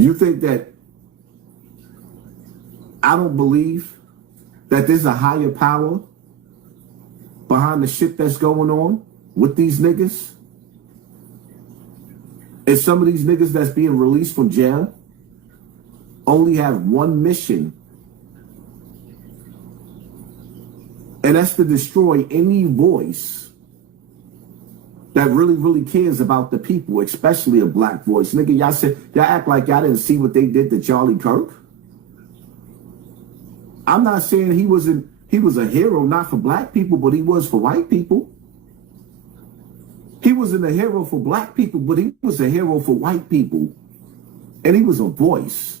You think that I don't believe that there's a higher power behind the shit that's going on with these niggas? And some of these niggas that's being released from jail only have one mission, and that's to destroy any voice that really cares about the people, especially a black voice. Nigga, y'all act like y'all didn't see what they did to Charlie Kirk. I'm not saying he was a hero, not for black people, but he was for white people. He wasn't a hero for black people, but he was a hero for white people. And he was a voice.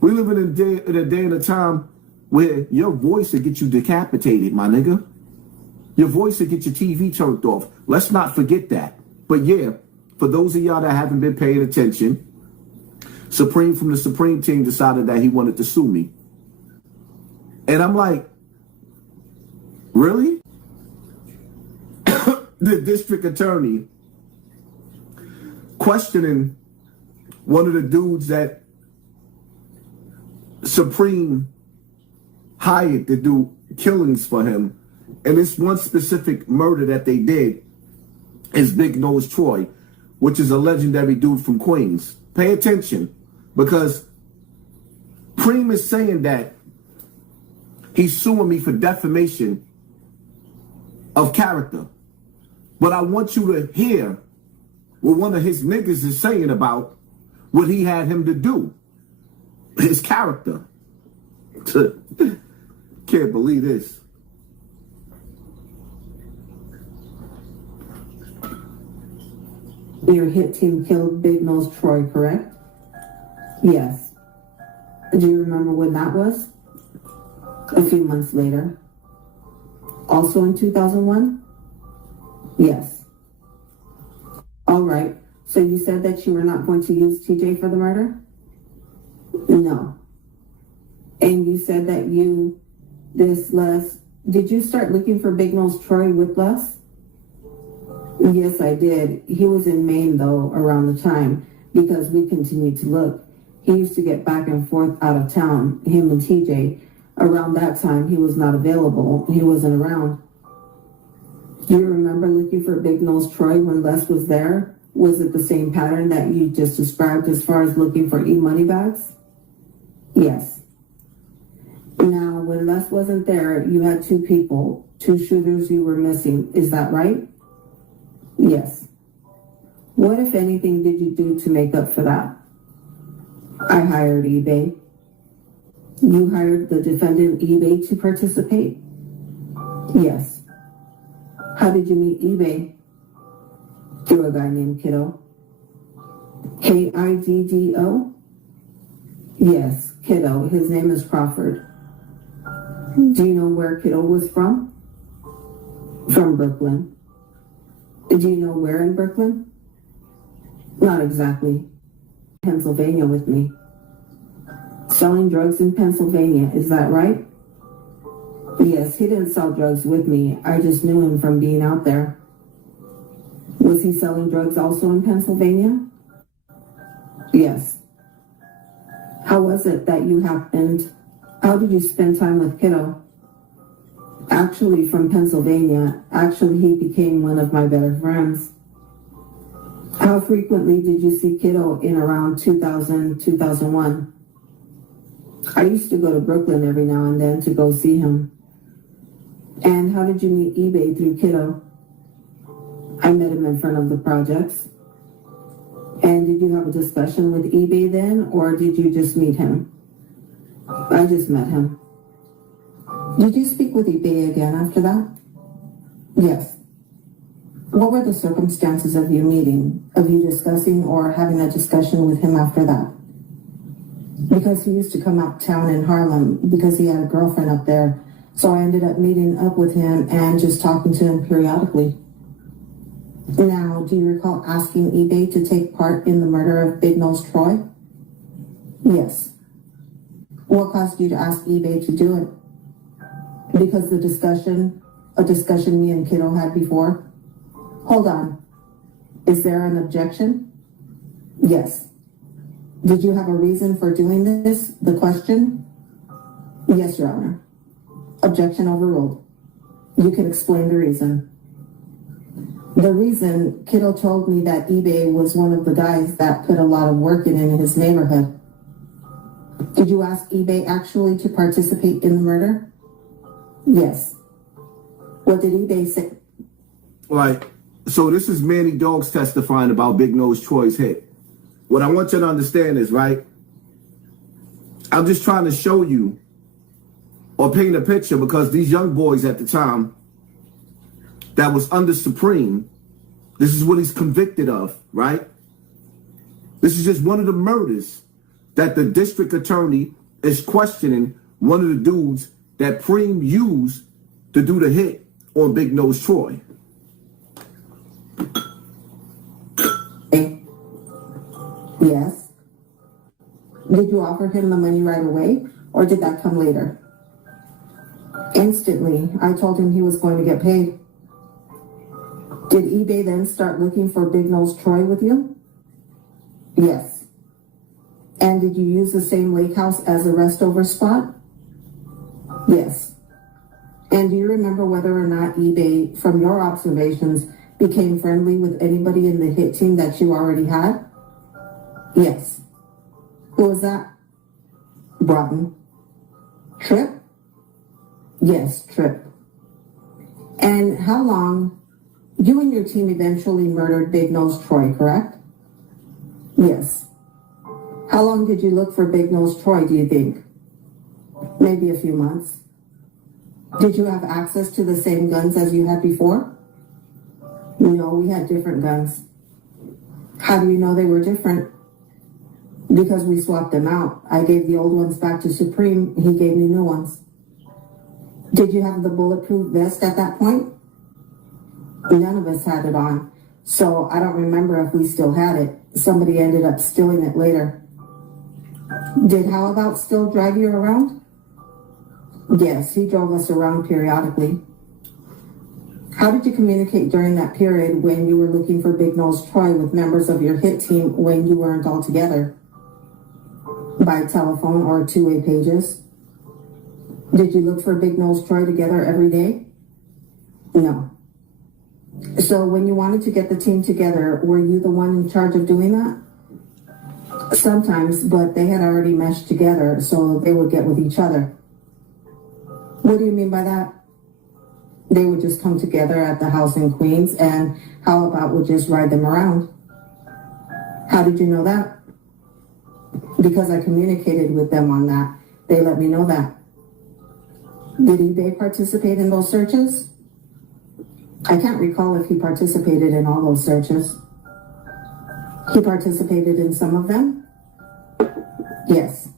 We live in a day and a time where your voice will get you decapitated, my nigga. Your voice will get your TV turned off. Let's not forget that. But yeah, for those of y'all that haven't been paying attention, Supreme from the Supreme team decided that he wanted to sue me. And I'm like, really? The district attorney questioning one of the dudes that Supreme hired to do killings for him. And this one specific murder that they did is Big Nose Troy, which is a legendary dude from Queens. Pay attention, because Preem is saying that he's suing me for defamation of character. But I want you to hear what one of his niggas is saying about what he had him to do. His character. Can't believe this. Your hit team killed Big Nose Troy, correct? Yes. Do you remember when that was? A few months later. Also in 2001? Yes. All right. So you said that you were not going to use TJ for the murder? No. And you said that did you start looking for Big Nose Troy with Les? Yes, I did. He was in Maine, though, around the time, because we continued to look. He used to get back and forth out of town, him and TJ. Around that time, he was not available. He wasn't around. Do you remember looking for Big Nose Troy when Les was there? Was it the same pattern that you just described as far as looking for e-money bags? Yes. Now, when Les wasn't there, you had two people, two shooters you were missing. Is that right? Yes. What, if anything, did you do to make up for that? I hired eBay. You hired the defendant eBay to participate? Yes. How did you meet eBay? Through a guy named Kiddo. Kiddo? Yes, Kiddo. His name is Crawford. Do you know where Kiddo was from? From Brooklyn. Do you know where in Brooklyn? Not exactly. Pennsylvania with me. Selling drugs in Pennsylvania, is that right? Yes, he didn't sell drugs with me. I just knew him from being out there. Was he selling drugs also in Pennsylvania? Yes. How was it that how did you spend time with Kiddo? Actually from Pennsylvania. Actually, he became one of my better friends. How frequently did you see Kiddo in around 2000, 2001? I used to go to Brooklyn every now and then to go see him. And how did you meet eBay through Kiddo? I met him in front of the projects. And did you have a discussion with eBay then, or did you just meet him? I just met him. Did you speak with eBay again after that? Yes. What were the circumstances of you meeting, of you discussing or having a discussion with him after that? Because he used to come uptown in Harlem because he had a girlfriend up there. So I ended up meeting up with him and just talking to him periodically. Now, do you recall asking eBay to take part in the murder of Big Nose Troy? Yes. What caused you to ask eBay to do it? Because a discussion me and Kiddo had before. Hold on. Is there an objection? Yes. Did you have a reason for doing this? The question? Yes, Your Honor. Objection overruled. You can explain the reason. The reason, Kiddo told me that eBay was one of the guys that put a lot of work in his neighborhood. Did you ask eBay actually to participate in the murder? Yes. What did eBay say? Right. So this is Manny Dogs testifying about Big Nose Troy's hit. What I want you to understand is, right, I'm just trying to show you or paint a picture, because these young boys at the time that was under Supreme, this is what he's convicted of, right? This is just one of the murders that the district attorney is questioning one of the dudes that Preem used to do the hit on Big Nose Troy. Yes. Did you offer him the money right away, or did that come later? Instantly. I told him he was going to get paid. Did eBay then start looking for Big Nose Troy with you? Yes. And did you use the same lake house as a restover spot? Yes. And do you remember whether or not eBay, from your observations, became friendly with anybody in the hit team that you already had? Yes. Who was that? Broughton. Tripp? Yes, Tripp. And how long? You and your team eventually murdered Big Nose Troy, correct? Yes. How long did you look for Big Nose Troy, do you think? Maybe a few months. Did you have access to the same guns as you had before? No, we had different guns. How do you know they were different? Because we swapped them out. I gave the old ones back to Supreme. He gave me new ones. Did you have the bulletproof vest at that point? None of us had it on, so I don't remember if we still had it. Somebody ended up stealing it later. Did How About still drive you around? Yes, he drove us around periodically. How did you communicate during that period when you were looking for Big Nose Troy with members of your hit team when you weren't all together? By telephone or two-way pages? Did you look for Big Nose Troy together every day? No. So when you wanted to get the team together, were you the one in charge of doing that? Sometimes, but they had already meshed together, so they would get with each other. What do you mean by that? They would just come together at the house in Queens, and How About would just ride them around. How did you know that? Because I communicated with them on that. They let me know that. Did eBay participate in those searches? I can't recall if he participated in all those searches. He participated in some of them? Yes.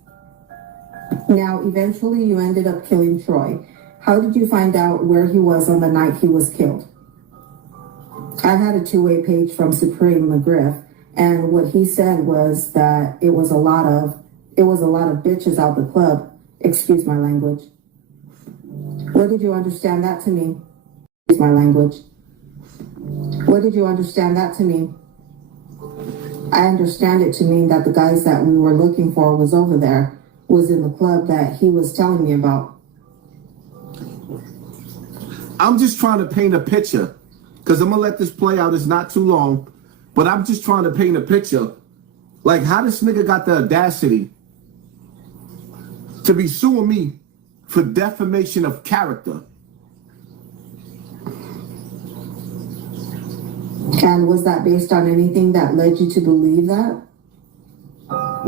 Now, eventually you ended up killing Troy. How did you find out where he was on the night he was killed? I had a two-way page from Supreme McGriff, and what he said was that it was a lot of bitches out the club. Excuse my language. What did you understand that to mean? Excuse my language. What did you understand that to mean? I understand it to mean that the guys that we were looking for was over there, was in the club that he was telling me about. I'm just trying to paint a picture, because I'm going to let this play out. It's not too long, but I'm just trying to paint a picture. Like, how this nigga got the audacity to be suing me for defamation of character. And was that based on anything that led you to believe that?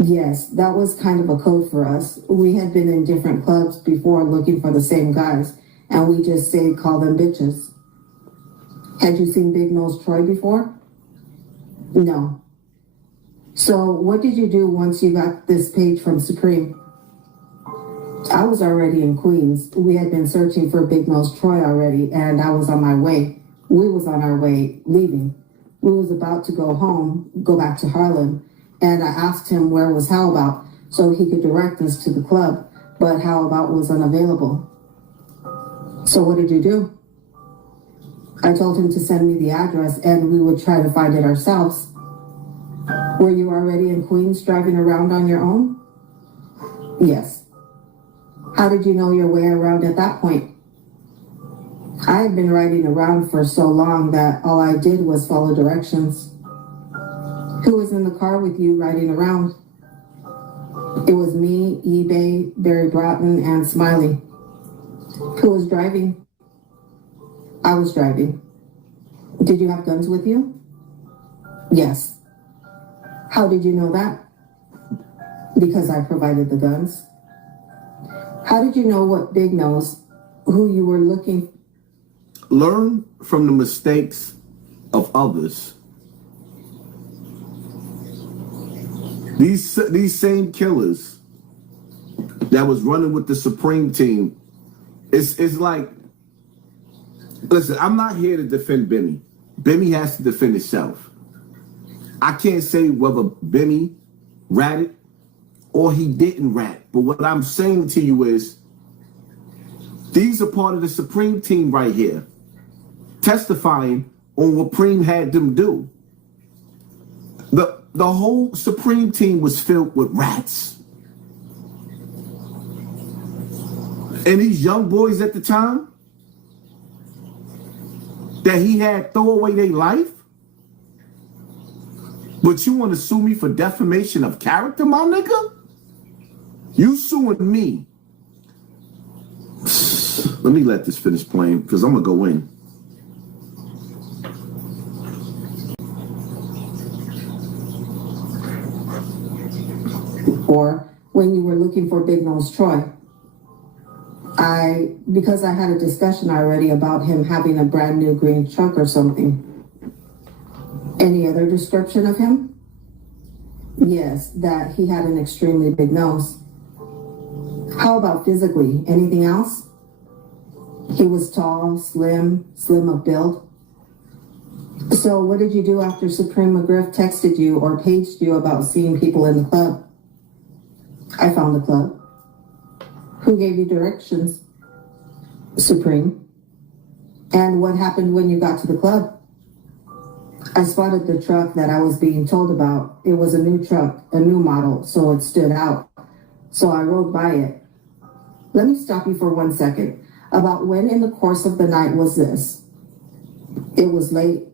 Yes, that was kind of a code for us. We had been in different clubs before looking for the same guys, and we just call them bitches. Had you seen Big Nose Troy before? No. So what did you do once you got this page from Supreme? I was already in Queens. We had been searching for Big Nose Troy already, and I was on my way. We was on our way leaving. We was about to go home, go back to Harlem, and I asked him where was How About so he could direct us to the club, but How About was unavailable. So what did you do? I told him to send me the address and we would try to find it ourselves. Were you already already in Queens driving around on your own? Yes. How did you know your way around at that point? I had been riding around for so long that all I did was follow directions. Who was in the car with you riding around? It was me, eBay, Barry Broughton, and Smiley. Who was driving? I was driving. Did you have guns with you? Yes. How did you know that? Because I provided the guns. How did you know what Big Nose, who you were looking for? Learn from the mistakes of others. These same killers that was running with the Supreme Team, it's like, listen, I'm not here to defend Benny. Benny has to defend himself. I can't say whether Benny ratted or he didn't rat. But what I'm saying to you is, these are part of the Supreme Team right here, testifying on what Preem had them do. The whole Supreme Team was filled with rats. And these young boys at the time that he had throw away their life. But you want to sue me for defamation of character, my nigga? You suing me. Let me let this finish playing because I'm going to go in. Or when you were looking for Big Nose Troy. Because I had a discussion already about him having a brand new green truck or something. Any other description of him? Yes, that he had an extremely big nose. How about physically? Anything else? He was tall, slim of build. So what did you do after Supreme McGriff texted you or paged you about seeing people in the club? I found the club. Who gave you directions? Supreme. And what happened when you got to the club? I spotted the truck that I was being told about. It was a new truck, a new model, so it stood out. So I rode by it. Let me stop you for 1 second. About when in the course of the night was this? It was late.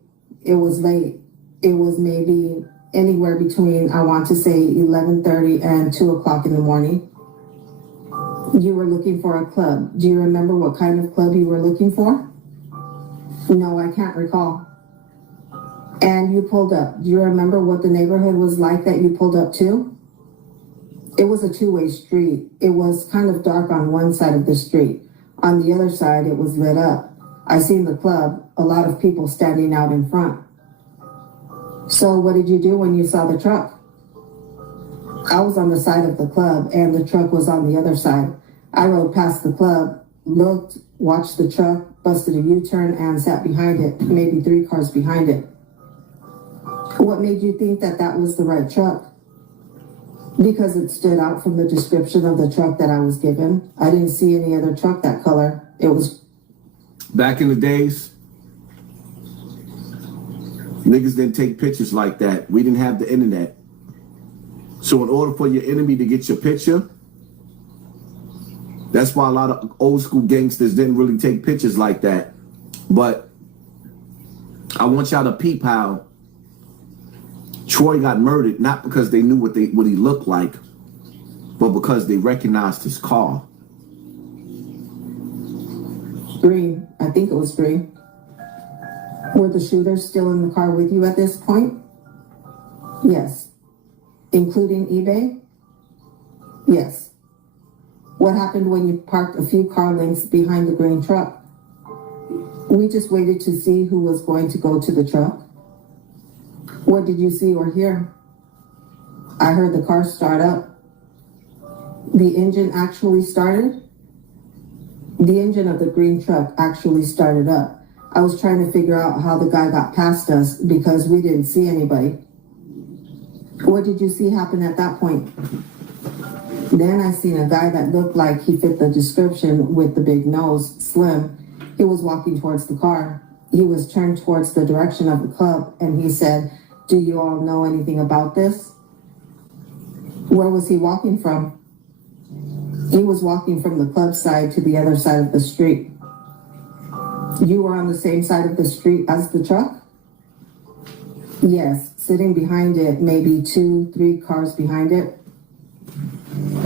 It was maybe anywhere between, I want to say, 11:30 and 2 o'clock in the morning. You were looking for a club. Do you remember what kind of club you were looking for? No, I can't recall. And you pulled up. Do you remember what the neighborhood was like that you pulled up to? It was a two-way street. It was kind of dark on one side of the street. On the other side, it was lit up. I seen the club, a lot of people standing out in front. So what did you do when you saw the truck? I was on the side of the club and the truck was on the other side. I rode past the club, looked, watched the truck, busted a U-turn and sat behind it, maybe 3 cars behind it. What made you think that that was the right truck? Because it stood out from the description of the truck that I was given. I didn't see any other truck that color. It was... Back in the days, niggas didn't take pictures like that. We didn't have the internet. So in order for your enemy to get your picture, that's why a lot of old school gangsters didn't really take pictures like that. But I want y'all to peep how Troy got murdered, not because they knew what he looked like, but because they recognized his car. Green. I think it was green. Were the shooters still in the car with you at this point? Yes. Including eBay? Yes. What happened when you parked a few car lengths behind the green truck? We just waited to see who was going to go to the truck. What did you see or hear? I heard the car start up. The engine actually started? The engine of the green truck actually started up. I was trying to figure out how the guy got past us because we didn't see anybody. What did you see happen at that point? Then I seen a guy that looked like he fit the description with the big nose, slim. He was walking towards the car. He was turned towards the direction of the club and he said, "Do you all know anything about this?" Where was he walking from? He was walking from the club side to the other side of the street. You were on the same side of the street as the truck? Yes, sitting behind it, maybe 2-3 cars behind it.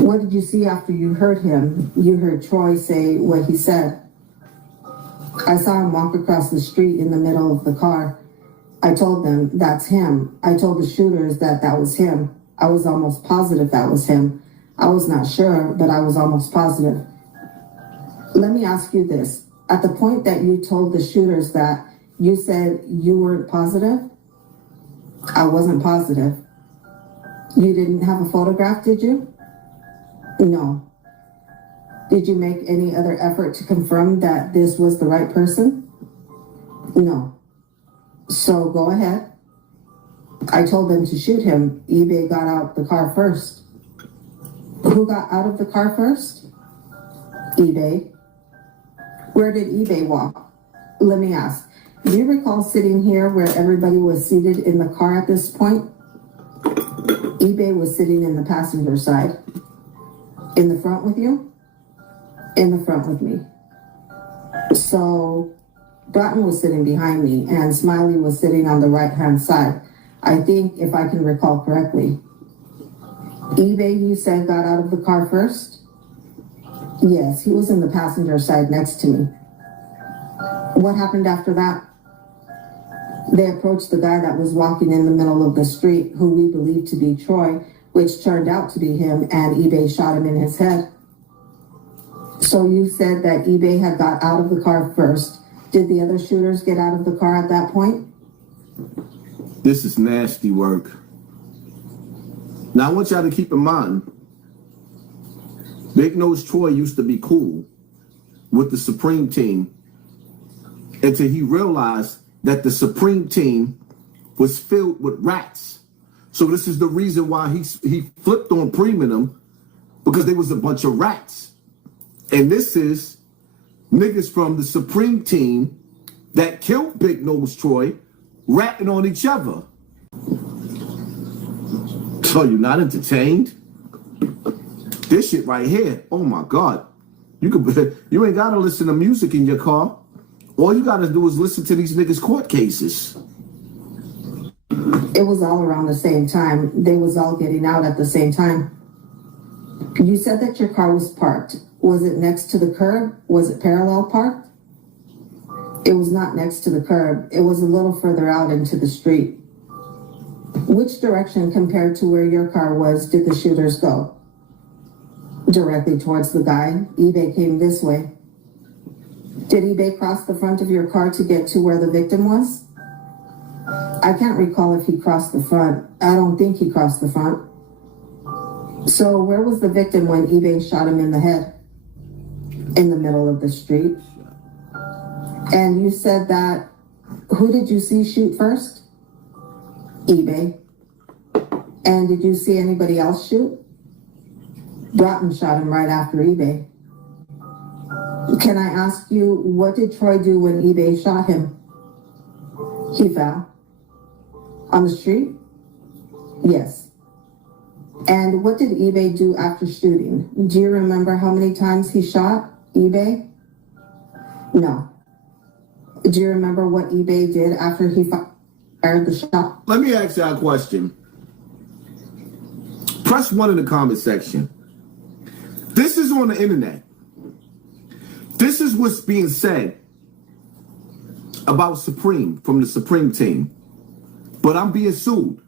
What did you see after you heard him? You heard Troy say what he said. I saw him walk across the street in the middle of the car. I told them, that's him. I told the shooters that that was him. I was almost positive that was him. I was not sure, but I was almost positive. Let me ask you this. At the point that you told the shooters that, you said you weren't positive? I wasn't positive. You didn't have a photograph, did you? No. Did you make any other effort to confirm that this was the right person? No. So go ahead. I told them to shoot him. eBay got out the car first. Who got out of the car first? eBay. Where did eBay walk? Let me ask. Do you recall sitting here where everybody was seated in the car at this point? eBay was sitting in the passenger side. In the front with you? In the front with me. So Broughton was sitting behind me and Smiley was sitting on the right-hand side. I think, if I can recall correctly. eBay, you said, got out of the car first? Yes, he was in the passenger side next to me. What happened after that? They approached the guy that was walking in the middle of the street, who we believed to be Troy, which turned out to be him, and eBay shot him in his head. So you said that eBay had got out of the car first. Did the other shooters get out of the car at that point? This is nasty work. Now, I want y'all to keep in mind, Big Nose Troy used to be cool with the Supreme Team until he realized that the Supreme Team was filled with rats. So this is the reason why he flipped on Preem and them, because they was a bunch of rats. And this is niggas from the Supreme Team that killed Big Nose Troy ratting on each other. So you're not entertained? This shit right here, oh my God. You ain't gotta listen to music in your car. All you gotta do is listen to these niggas' court cases. It was all around the same time. They was all getting out at the same time. You said that your car was parked. Was it next to the curb? Was it parallel parked? It was not next to the curb. It was a little further out into the street. Which direction compared to where your car was did the shooters go? Directly towards the guy. eBay came this way. Did eBay cross the front of your car to get to where the victim was? I can't recall if he crossed the front. I don't think he crossed the front. So where was the victim when eBay shot him in the head? In the middle of the street. And you said that, who did you see shoot first? eBay. And did you see anybody else shoot? Broughton shot him right after eBay. Can I ask you, what did Troy do when eBay shot him? He fell. On the street? Yes. And what did eBay do after shooting? Do you remember how many times he shot eBay? No. Do you remember what eBay did after he fired the shot? Let me ask y'all a question. Press 1 in the comment section. This is on the internet. This is what's being said about Supreme from the Supreme Team. But I'm being sued.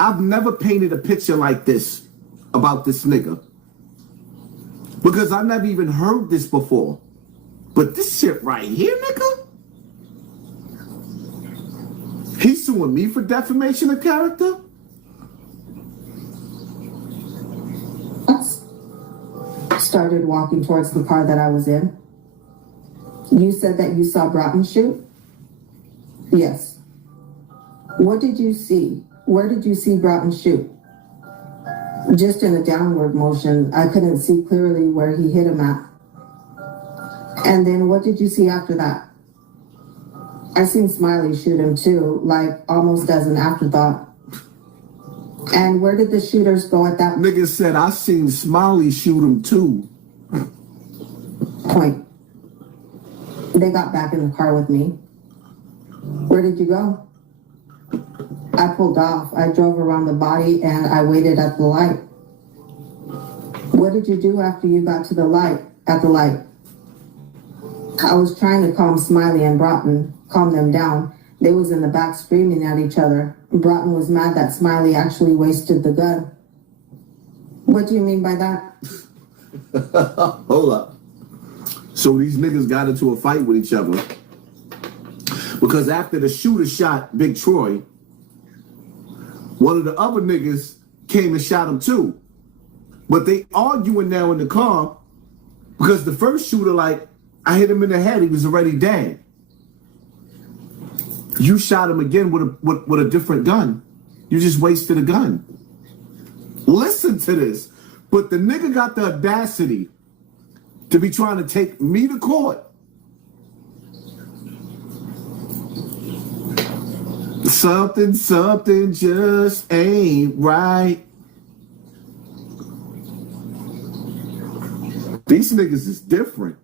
I've never painted a picture like this about this nigga, because I never even heard this before. But this shit right here, nigga, he's suing me for defamation of character? Started walking towards the car that I was in. You said that you saw Broughton shoot? Yes. What did you see? Where did you see Broughton shoot? Just in a downward motion. I couldn't see clearly where he hit him at. And then what did you see after that? I seen Smiley shoot him too, like almost as an afterthought. And where did the shooters go at that Nigga said, I seen Smiley shoot him too. point? They got back in the car with me. Where did you go? I pulled off. I drove around the body and I waited at the light. What did you do after you got to the light? At the light, I was trying to calm Smiley and Broughton, calm them down. They was in the back screaming at each other. Broughton was mad that Smiley actually wasted the gun. What do you mean by that? Hold up. So these niggas got into a fight with each other because after the shooter shot Big Troy, one of the other niggas came and shot him too. But they arguing now in the car because the first shooter, like, I hit him in the head. He was already dead. You shot him again with a different gun. You just wasted a gun. Listen to this. But the nigga got the audacity to be trying to take me to court. Something just ain't right. These niggas is different.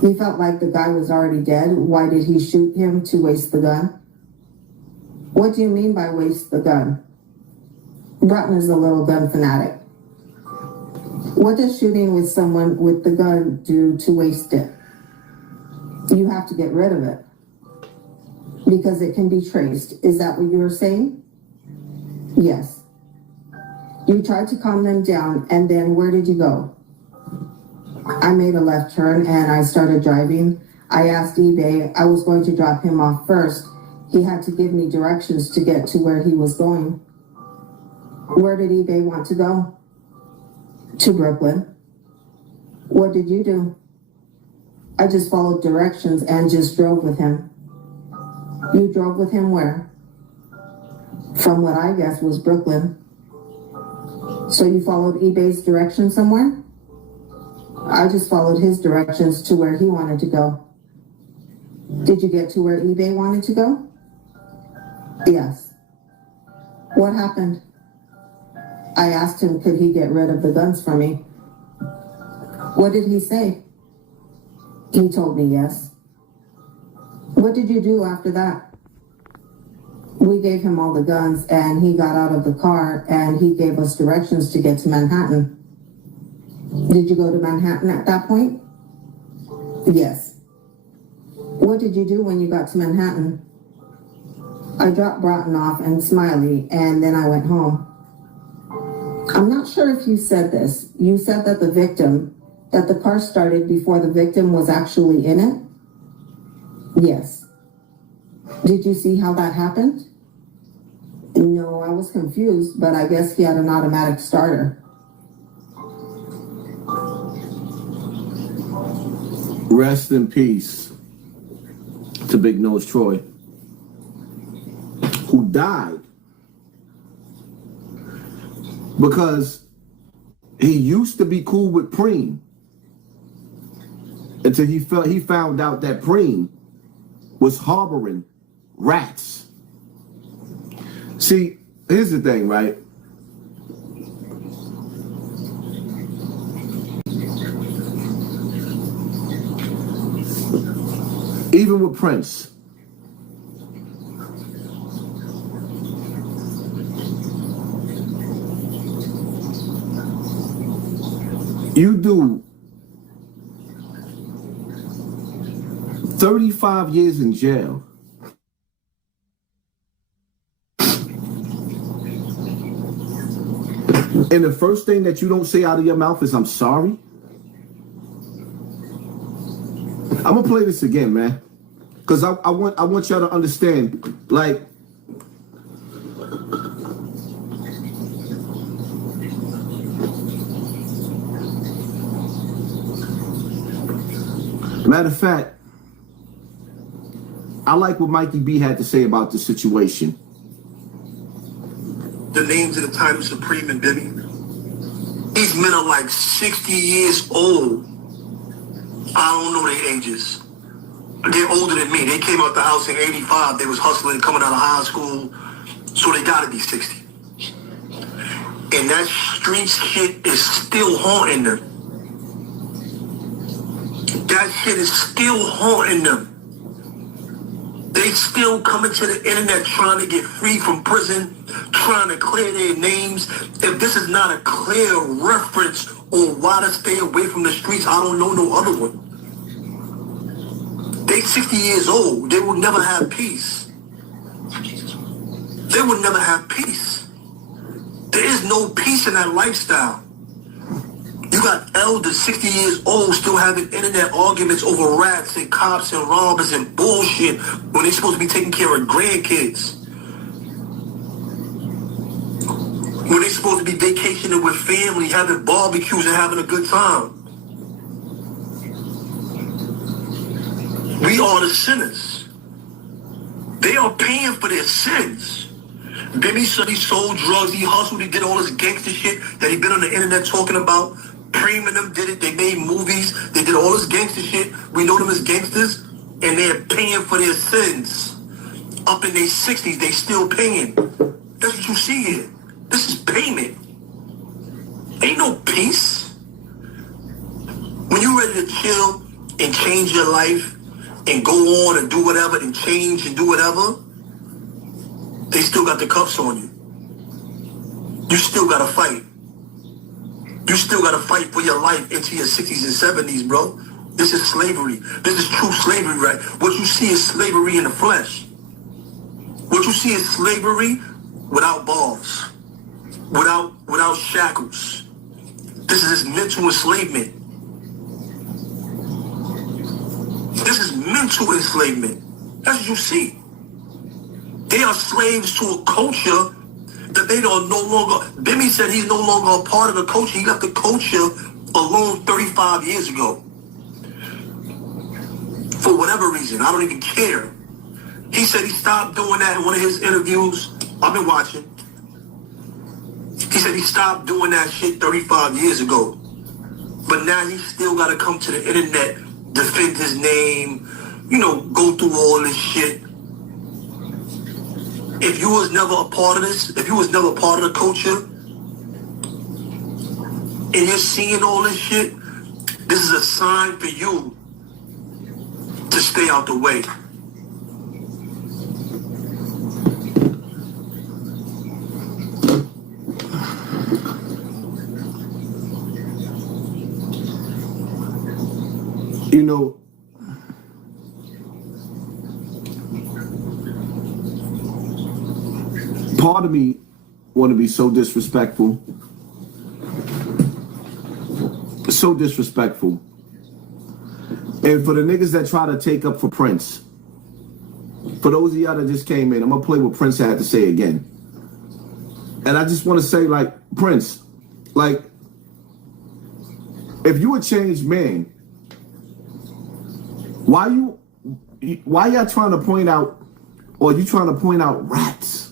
He felt like the guy was already dead. Why did he shoot him to waste the gun? What do you mean by waste the gun? Broughton is a little gun fanatic. What does shooting with someone with the gun do to waste it? You have to get rid of it because it can be traced. Is that what you were saying? Yes. You tried to calm them down, and then where did you go? I made a left turn and I started driving. I asked eBay, I was going to drop him off first. He had to give me directions to get to where he was going. Where did eBay want to go? To Brooklyn. What did you do? I just followed directions and just drove with him. You drove with him where? From what I guess was Brooklyn. So you followed eBay's direction somewhere? I just followed his directions to where he wanted to go. Did you get to where eBay wanted to go? Yes. What happened? I asked him, could he get rid of the guns for me? What did he say? He told me yes. What did you do after that? We gave him all the guns and he got out of the car and he gave us directions to get to Manhattan. Did you go to Manhattan at that point? Yes. What did you do when you got to Manhattan? I dropped Broughton off and Smiley, and then I went home. I'm not sure if you said this. You said that the car started before the victim was actually in it? Yes. Did you see how that happened? No, I was confused, but I guess he had an automatic starter. Rest in peace to Big Nose Troy, who died because he used to be cool with Preem until he found out that Preem was harboring rats. See, here's the thing, right? Even with Prince, you do 35 years in jail. And the first thing that you don't say out of your mouth is, I'm sorry. I'm gonna play this again, man, because I want y'all to understand. Like, matter of fact, I like what Mikey B had to say about the situation. The names of the time Supreme and Bibby. These men are like 60 years old. I don't know their ages. They're older than me. They came out the house in 85. They was hustling, coming out of high school. So they gotta be 60. And that street shit is still haunting them. That shit is still haunting them. They still coming to the internet trying to get free from prison, trying to clear their names. If this is not a clear reference on why to stay away from the streets, I don't know no other one. They 60 years old. They will never have peace. They will never have peace. There is no peace in that lifestyle. You got elders 60 years old still having internet arguments over rats and cops and robbers and bullshit when they're supposed to be taking care of grandkids. When they're supposed to be vacationing with family, having barbecues and having a good time. We are the sinners. They are paying for their sins. Bimmy said he sold drugs, he hustled, he did all this gangster shit that he been on the internet talking about. Preem and them did it, they made movies, they did all this gangster shit. We know them as gangsters, and they're paying for their sins. Up in their 60s, they still paying. That's what you see here. This is payment. Ain't no peace. When you ready to chill and change your life and go on and do whatever and change and do whatever, they still got the cuffs on you. You still gotta fight. You still gotta fight for your life into your 60s and 70s, bro. This is slavery. This is true slavery, right? What you see is slavery in the flesh. What you see is slavery without balls, without shackles. This is mental enslavement. This is mental enslavement. That's what you see. They are slaves to a culture that they are no longer. Bimmy said he's no longer a part of the culture. He left the culture alone 35 years ago. For whatever reason, I don't even care. He said he stopped doing that in one of his interviews. I've been watching. He said he stopped doing that shit 35 years ago. But now he still got to come to the internet, defend his name, go through all this shit. If you was never a part of this, if you was never a part of the culture, and you're seeing all this shit, this is a sign for you to stay out the way. Part of me want to be so disrespectful. So disrespectful. And for the niggas that try to take up for Prince, for those of y'all that just came in, I'm going to play what Prince had to say again. And I just want to say, Prince, if you a changed man, why y'all trying to point out, or you trying to point out rats?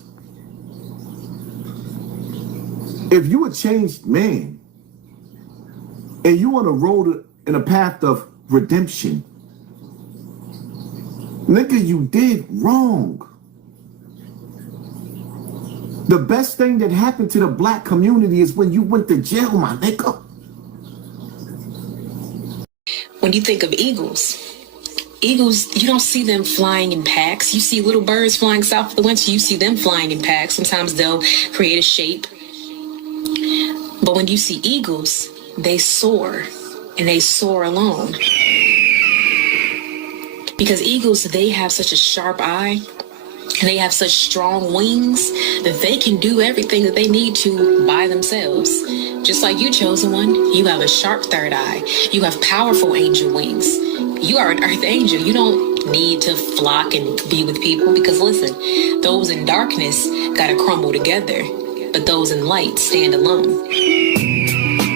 If you a changed man and you on a road in a path of redemption, nigga, you did wrong. The best thing that happened to the black community is when you went to jail, my nigga. When you think of eagles, you don't see them flying in packs. You see little birds flying south of the winter. You see them flying in packs. Sometimes they'll create a shape. But when you see eagles, they soar, and they soar alone. Because eagles, they have such a sharp eye, and they have such strong wings that they can do everything that they need to by themselves. Just like you, chosen one, you have a sharp third eye. You have powerful angel wings. You are an earth angel. You don't need to flock and be with people because listen, those in darkness gotta crumble together, but those in light stand alone.